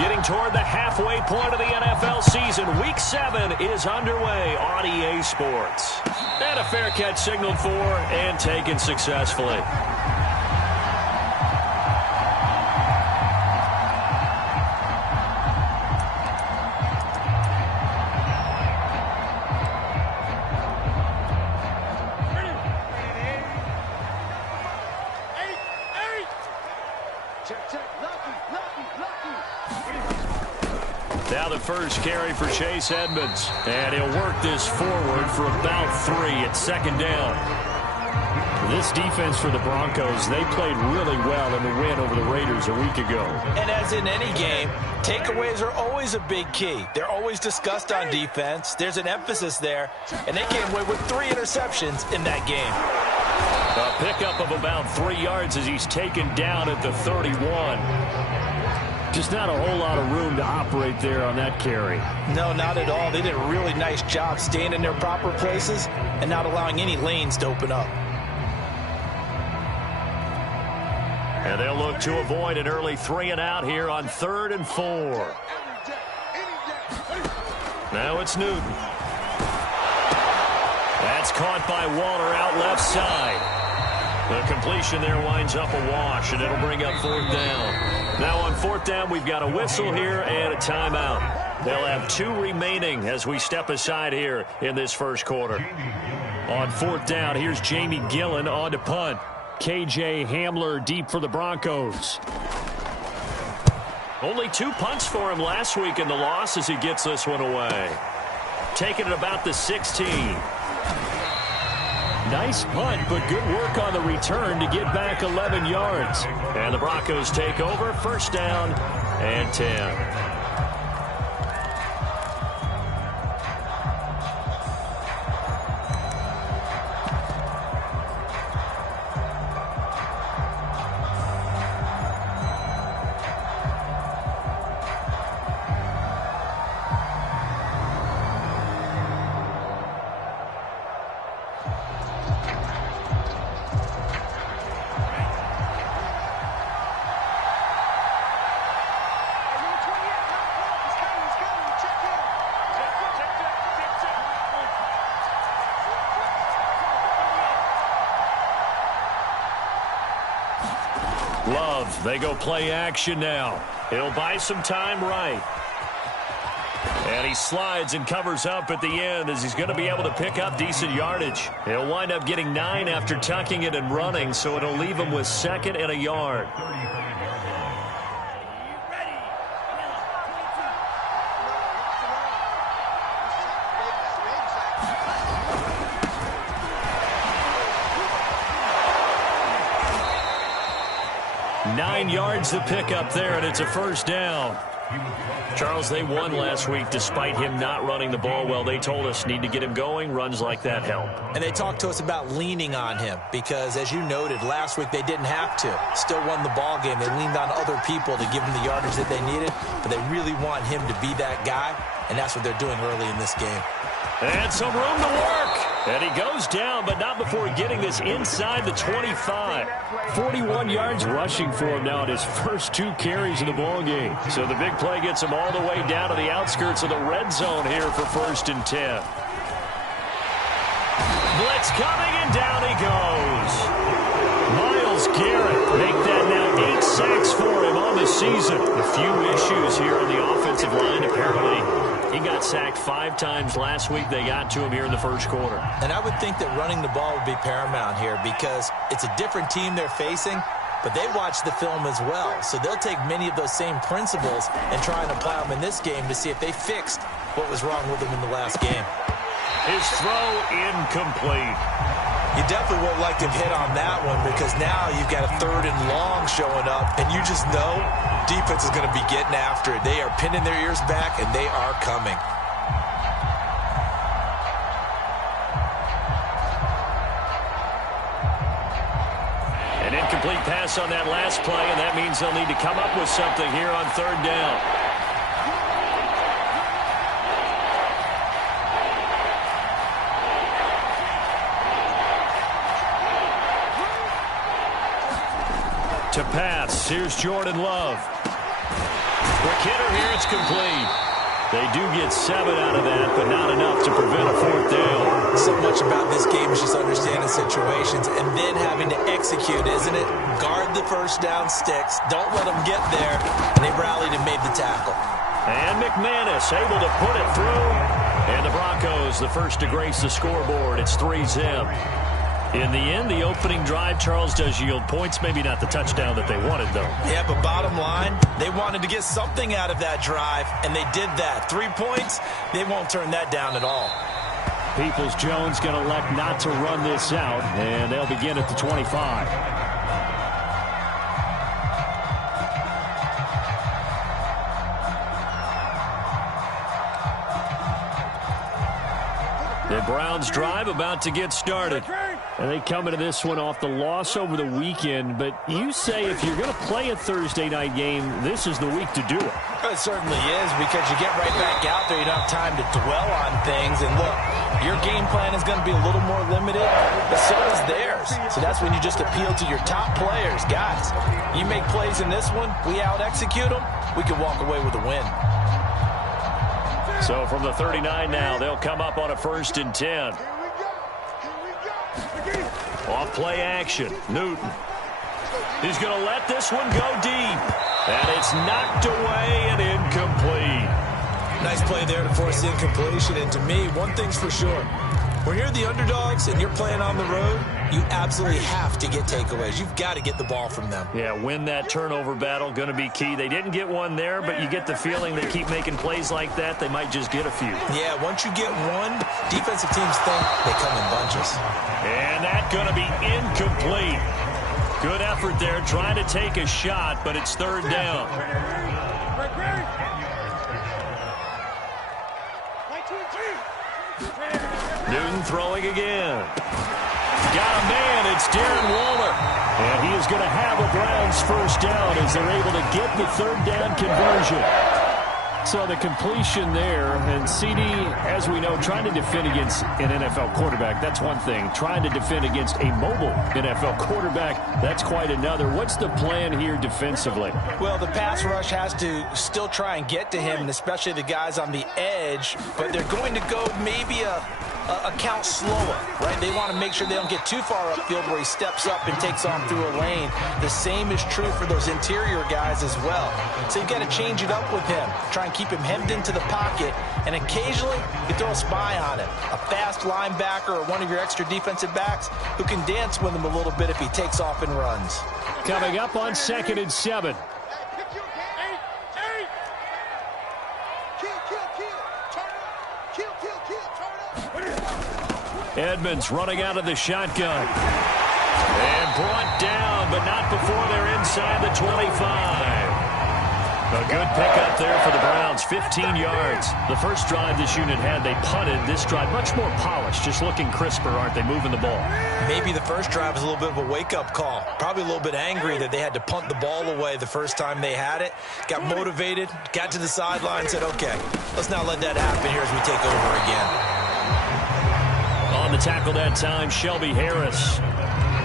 Getting toward the halfway point of the NFL season. Week 7 is underway on EA Sports. And a fair catch signaled for and taken successfully. Now the first carry for Chase Edmonds. And he'll work this forward for about 3 at second down. This defense for the Broncos, they played really well in the win over the Raiders a week ago. And as in any game, takeaways are always a big key. They're always discussed on defense. There's an emphasis there. And they came away with 3 interceptions in that game. A pickup of about 3 yards as he's taken down at the 31. Just not a whole lot of room to operate there on that carry. No, not at all. They did a really nice job staying in their proper places and not allowing any lanes to open up. And they'll look to avoid an early 3 and out here on 3rd and 4. Now it's Newton. That's caught by Waller out left side. The completion there winds up a wash, and it'll bring up 4th down. Now on 4th down, we've got a whistle here and a timeout. They'll have 2 remaining as we step aside here in this first quarter. On 4th down, here's Jamie Gillen on to punt. KJ Hamler deep for the Broncos. Only 2 punts for him last week in the loss as he gets this one away. Taking it about the 16. Nice punt, but good work on the return to get back 11 yards. And the Broncos take over, 1st down and 10. Love, they go play action now. He'll buy some time right. And he slides and covers up at the end as he's going to be able to pick up decent yardage. He'll wind up getting 9 after tucking it and running, so it'll leave him with 2nd and a yard. Yards to pick up there, and it's a 1st down. Charles, they won last week despite him not running the ball well. They told us need to get him going. Runs like that help. And they talked to us about leaning on him because, as you noted, last week they didn't have to. Still won the ball game. They leaned on other people to give them the yardage that they needed, but they really want him to be that guy, and that's what they're doing early in this game. And some room to work. And he goes down, but not before getting this inside the 25. 41 yards rushing for him now in his first 2 carries of the ball game. So the big play gets him all the way down to the outskirts of the red zone here for 1st and 10. Blitz coming, and down he goes. Myles Garrett make that now 8 sacks for him on the season. A few issues here on the offensive line. Apparently he got sacked 5 times last week. They got to him here in the first quarter. And I would think that running the ball would be paramount here because it's a different team they're facing, but they watch the film as well. So they'll take many of those same principles and try and apply them in this game to see if they fixed what was wrong with them in the last game. His throw incomplete. You definitely won't like to hit on that one because now you've got a 3rd and long showing up, and you just know defense is going to be getting after it. They are pinning their ears back, and they are coming. An incomplete pass on that last play, and that means they'll need to come up with something here on 3rd down. To pass, here's Jordan Love. Quick hitter here. It's complete. They do get 7 out of that, but not enough to prevent a 4th down. So much about this game is just understanding situations and then having to execute, isn't it? Guard the first down sticks. Don't let them get there. And they rallied and made the tackle. And McManus able to put it through. And the Broncos, the first to grace the scoreboard. It's 3-zip. In the end, the opening drive, Charles, does yield points. Maybe not the touchdown that they wanted, though. Yeah, but bottom line, they wanted to get something out of that drive, and they did that. 3 points, they won't turn that down at all. Peoples-Jones going to elect not to run this out, and they'll begin at the 25. The Browns drive about to get started. And they come into this one off the loss over the weekend. But you say if you're going to play a Thursday night game, this is the week to do it. It certainly is, because you get right back out there. You don't have time to dwell on things. And look, your game plan is going to be a little more limited, but so is theirs. So that's when you just appeal to your top players. Guys, you make plays in this one, we out-execute them, we can walk away with a win. So from the 39 now, they'll come up on a 1st and 10. Off play action, Newton. He's going to let this one go deep. And it's knocked away and incomplete. Nice play there to force the incompletion. And to me, one thing's for sure. When you're the underdogs and you're playing on the road, you absolutely have to get takeaways. You've got to get the ball from them. Yeah, win that turnover battle, going to be key. They didn't get one there, but you get the feeling they keep making plays like that, they might just get a few. Yeah, once you get one, defensive teams think they come in bunches. And that's going to be incomplete. Good effort there, trying to take a shot, but it's 3rd down. Newton throwing again. Got a man. It's Darren Waller. And he is going to have a Browns 1st down as they're able to get the 3rd down conversion. So the completion there, and CD, as we know, trying to defend against an NFL quarterback, that's one thing. Trying to defend against a mobile NFL quarterback, that's quite another. What's the plan here defensively? Well, the pass rush has to still try and get to him, and especially the guys on the edge, but they're going to go maybe a count slower, right? They want to make sure they don't get too far upfield where he steps up and takes off through a lane. The same is true for those interior guys as well. So you've got to change it up with him. Try and keep him hemmed into the pocket, and occasionally you throw a spy on him. A fast linebacker or one of your extra defensive backs who can dance with him a little bit if he takes off and runs. Coming up on 2nd and 7. Edmonds running out of the shotgun. And brought down, but not before they're inside the 25. A good pickup there for the Browns, 15 yards. The first drive this unit had, they punted. This drive, much more polished, just looking crisper, aren't they, moving the ball? Maybe the first drive was a little bit of a wake-up call. Probably a little bit angry that they had to punt the ball away the first time they had it. Got motivated, got to the sideline, said, okay, let's not let that happen here as we take over again. On the tackle that time, Shelby Harris.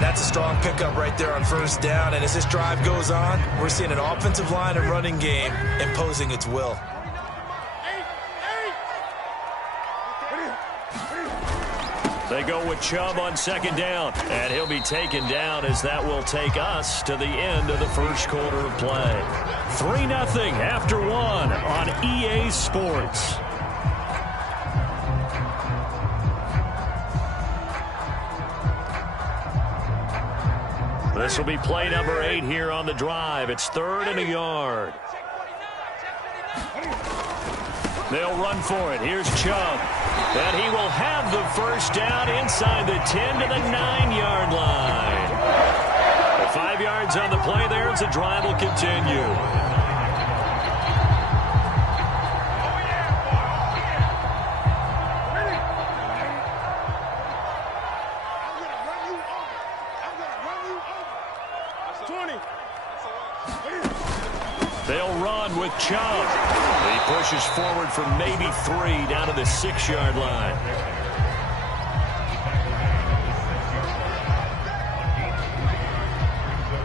That's a strong pickup right there on 1st down. And as this drive goes on, we're seeing an offensive line and running game imposing its will. They go with Chubb on 2nd down. And he'll be taken down as that will take us to the end of the first quarter of play. 3-0 after 1 on EA Sports. This will be play number 8 here on the drive. It's 3rd and a yard. They'll run for it. Here's Chubb. And he will have the 1st down inside the 10 to the 9-yard line. 5 yards on the play there as the drive will continue. They'll run with Chubb. He pushes forward for maybe 3 down to the 6-yard line.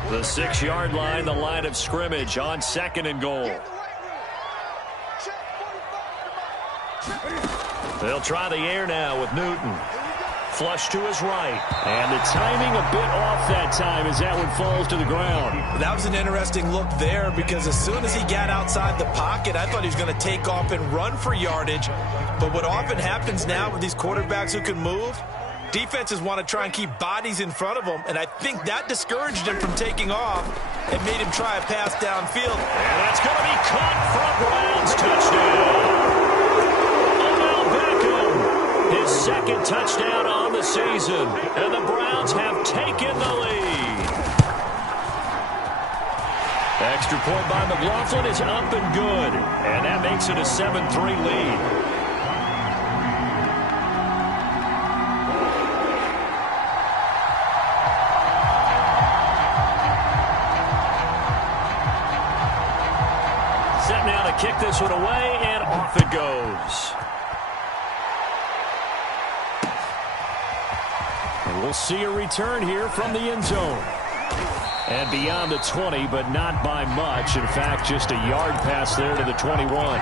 The 6-yard line, the line of scrimmage on 2nd and goal. They'll try the air now with Newton. Flush to his right. And the timing a bit off that time as that one falls to the ground. That was an interesting look there because as soon as he got outside the pocket, I thought he was going to take off and run for yardage. But what often happens now with these quarterbacks who can move, defenses want to try and keep bodies in front of them, and I think that discouraged him from taking off and made him try a pass downfield. And that's going to be caught for a Browns touchdown. His second touchdown on the season, and the Browns have taken the lead. Extra point by McLaughlin is up and good, and that makes it a 7-3 lead. Set now to kick this one away, and off it goes. And we'll see a return here from the end zone. And beyond the 20, but not by much. In fact, just a yard pass there to the 21.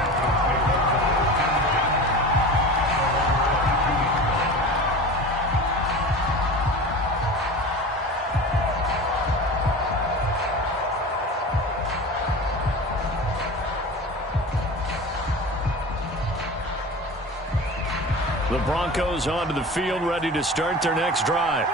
The Broncos onto the field, ready to start their next drive.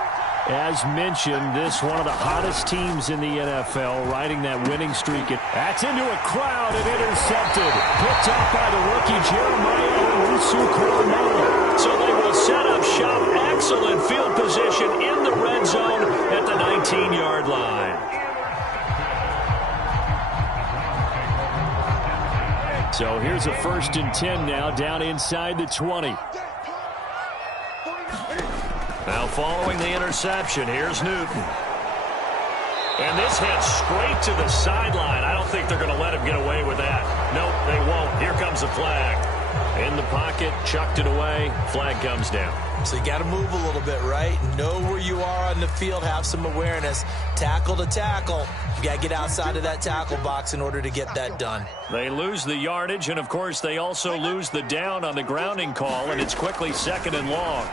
As mentioned, this one of the hottest teams in the NFL, riding that winning streak. That's into a crowd and intercepted. Picked up by the rookie Jeremiah Owusu-Koramoah. So they will set up shop. Excellent field position in the red zone at the 19-yard line. So here's a 1st and 10 now, down inside the 20. Now following the interception, here's Newton. And this heads straight to the sideline. I don't think they're going to let him get away with that. Nope, they won't. Here comes the flag. In the pocket, chucked it away. Flag comes down. So you got to move a little bit, right? Know where you are on the field, have some awareness. Tackle to tackle. You got to get outside of that tackle box in order to get that done. They lose the yardage, and of course they also lose the down on the grounding call, and it's quickly 2nd and long.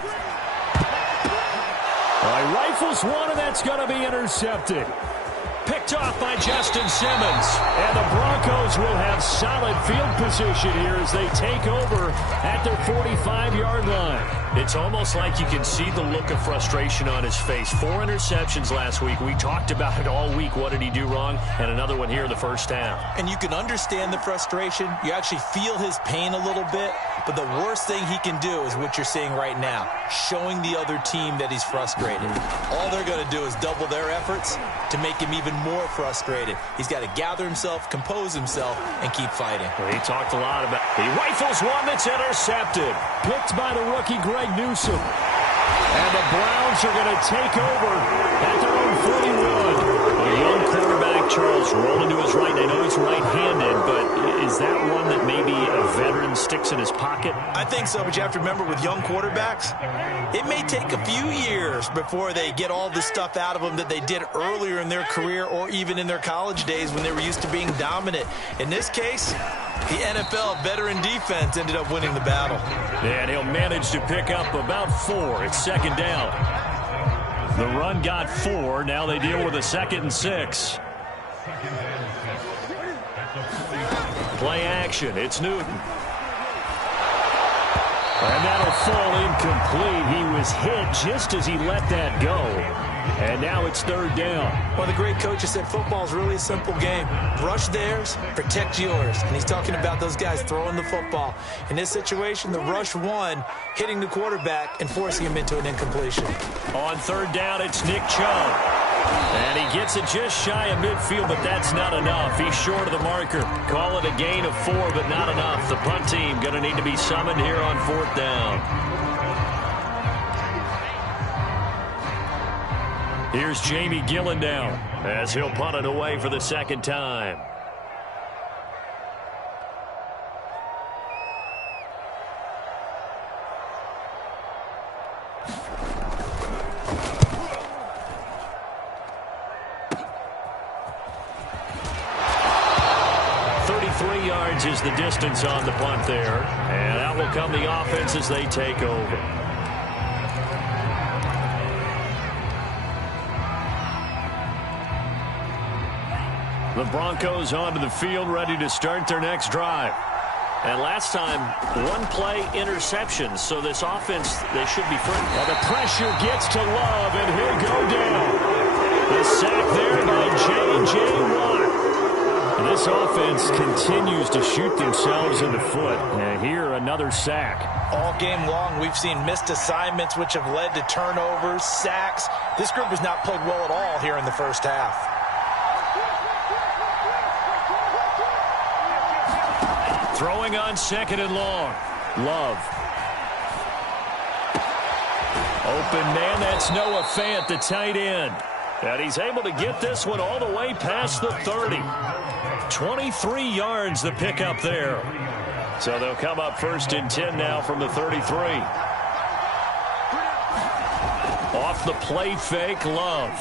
He rifles one, and that's going to be intercepted. Picked off by Justin Simmons. And the Broncos will have solid field position here as they take over at their 45-yard line. It's almost like you can see the look of frustration on his face. 4 interceptions last week. We talked about it all week. What did he do wrong? And another one here in the first half. And you can understand the frustration. You actually feel his pain a little bit. But the worst thing he can do is what you're seeing right now, showing the other team that he's frustrated. All they're going to do is double their efforts to make him even more frustrated. He's got to gather himself, compose himself, and keep fighting. Well, he talked a lot about it. He rifles one that's intercepted. Picked by the rookie Greg Newsome. And the Browns are going to take over at their own 41. A young quarterback, Charles, rolling to his right. I know he's right-handed, but is that one that maybe a veteran sticks in his pocket? I think so, but you have to remember with young quarterbacks, it may take a few years before they get all the stuff out of them that they did earlier in their career or even in their college days when they were used to being dominant. In this case, the NFL veteran defense ended up winning the battle. And he'll manage to pick up about 4. It's 2nd down. The run got 4. Now they deal with a 2nd and 6. Play action. It's Newton. And that'll fall incomplete. He was hit just as he let that go. And now it's 3rd down. Well, the great coach has said football is really a simple game. Rush theirs, protect yours. And he's talking about those guys throwing the football. In this situation, the rush one, hitting the quarterback and forcing him into an incompletion. On 3rd down, it's Nick Chubb. And he gets it just shy of midfield, but that's not enough. He's short of the marker. Call it a gain of 4, but not enough. The punt team going to need to be summoned here on 4th down. Here's Jamie Gillendown as he'll punt it away for the 2nd time. yards is the distance on the punt there. And out will come the offense as they take over. The Broncos onto the field, ready to start their next drive. And last time, one-play interception. So this offense, they should be free. Well, the pressure gets to Love, and he'll go down. The sack there by J.J. Watt. And this offense continues to shoot themselves in the foot. And here, another sack. All game long, we've seen missed assignments, which have led to turnovers, sacks. This group has not played well at all here in the first half. Throwing on 2nd and long. Love. Open man, that's Noah Fant, the tight end. And he's able to get this one all the way past the 30. 23 yards the pickup there. So they'll come up 1st and 10 now from the 33. Off the play fake, Love.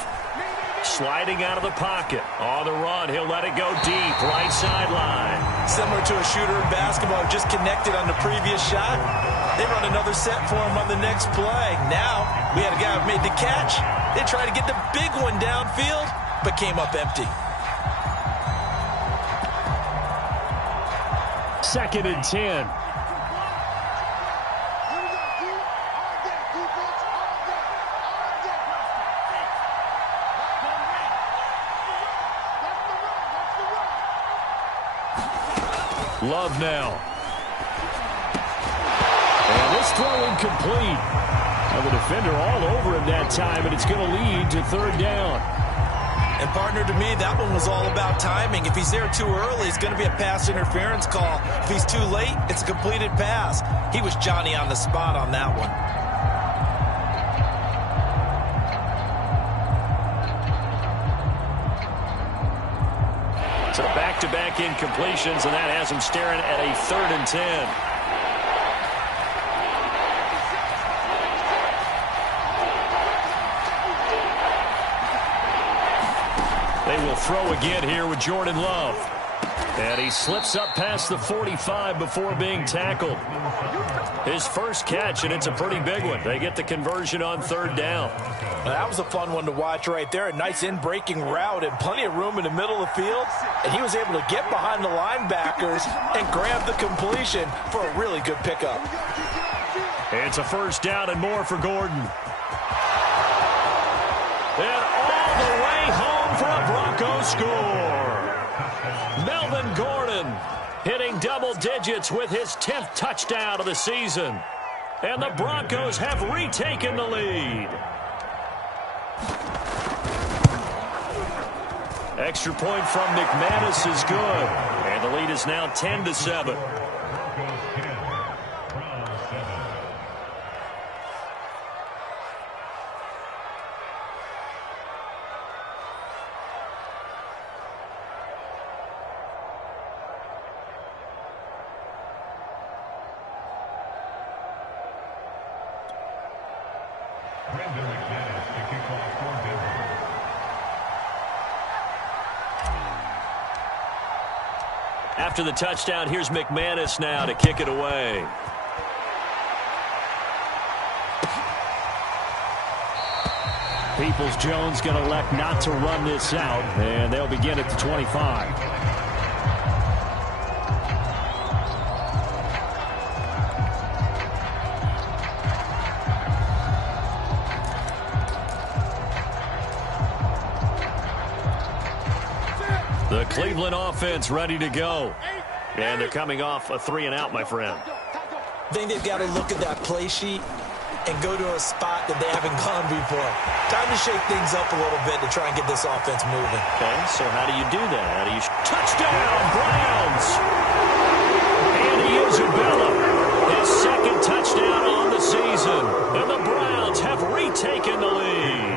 Sliding out of the pocket. On the run, he'll let it go deep. Right sideline. Similar to a shooter in basketball, just connected on the previous shot. They run another set for him on the next play. Now, we had a guy who made the catch. They tried to get the big one downfield, but came up empty. 2nd and 10. Love now. And this throw incomplete. Now the defender all over him that time, and it's going to lead to 3rd down. And partner, to me, that one was all about timing. If he's there too early, it's going to be a pass interference call. If he's too late, it's a completed pass. He was Johnny on the spot on that one. So back-to-back incompletions, and that has him staring at a 3rd and 10. They will throw again here with Jordan Love. And he slips up past the 45 before being tackled. His first catch, and it's a pretty big one. They get the conversion on 3rd down. Now, that was a fun one to watch right there. A nice in-breaking route and plenty of room in the middle of the field. And he was able to get behind the linebackers and grab the completion for a really good pickup. It's a 1st down and more for Gordon. And all the way home for a Bronco score. Melvin Gordon hitting double digits with his 10th touchdown of the season. And the Broncos have retaken the lead. Extra point from McManus is good. And the lead is now 10-7. After the touchdown, here's McManus now to kick it away. Peoples-Jones going to elect not to run this out, and they'll begin at the 25. The Cleveland offense ready to go. And they're coming off a 3-and-out, my friend. I think they've got to look at that play sheet and go to a spot that they haven't gone before. Time to shake things up a little bit to try and get this offense moving. Okay, so how do you do that? How do you... Touchdown, Browns! Andy Isabella, his 2nd touchdown on the season. And the Browns have retaken the lead.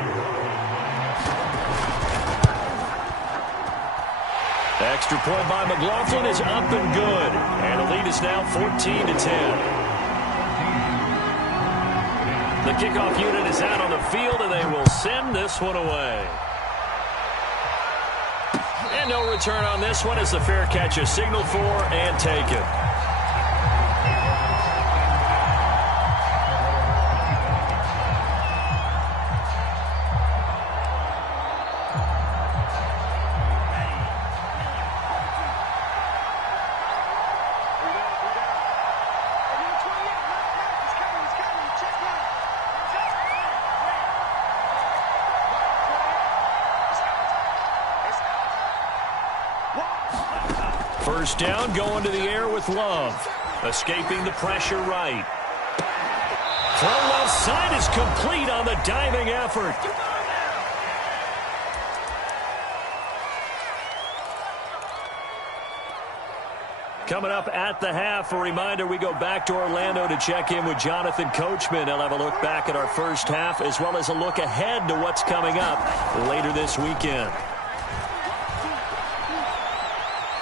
Extra point by McLaughlin is up and good. And the lead is now 14-10. The kickoff unit is out on the field, and they will send this one away. And And no return on this one as the fair catch is signaled for and taken. First down, going to the air with Love. Escaping the pressure right. Throw left side is complete on the diving effort. Coming up at the half, a reminder we go back to Orlando to check in with Jonathan Coachman. He'll have a look back at our first half as well as a look ahead to what's coming up later this weekend.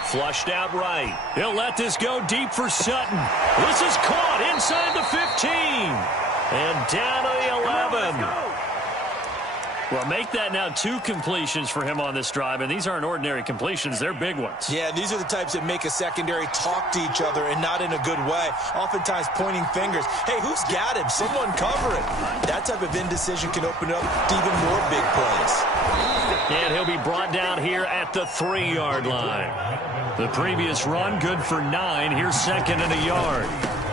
Flushed out right. He'll let this go deep for Sutton. This is caught inside the 15. And down to the 11. Well, make that now 2 completions for him on this drive, and these aren't ordinary completions. They're big ones. Yeah, these are the types that make a secondary talk to each other and not in a good way. Oftentimes pointing fingers. Hey, who's got him? Someone cover it. That type of indecision can open up to even more big plays. And he'll be brought down here at the 3-yard line. The previous run, good for 9. Here's second and a yard.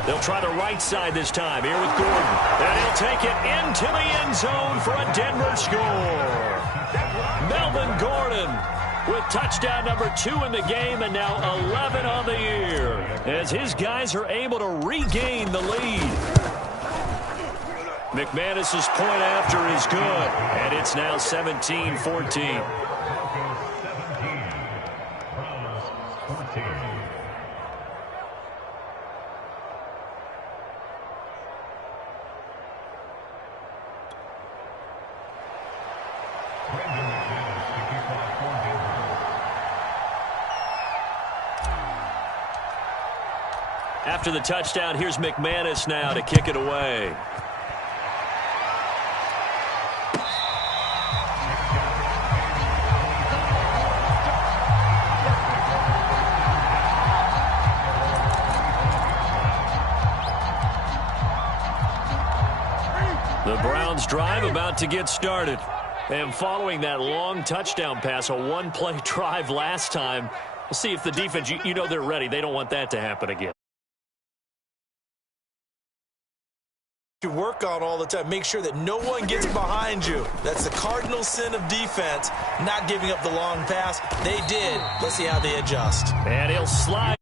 They'll try the right side this time. Here with Gordon. And he'll take it into the end zone for a Denver score. Melvin Gordon with touchdown number 2 in the game and now 11 on the year as his guys are able to regain the lead. McManus's point after is good, and it's now 17-14. After the touchdown, here's McManus now to kick it away. The Browns drive about to get started. And following that long touchdown pass, a one-play drive last time, we'll see if the defense, you know they're ready. They don't want that to happen again. You work on all the time. Make sure that no one gets behind you. That's the cardinal sin of defense, not giving up the long pass. They did. Let's see how they adjust. And he'll slide.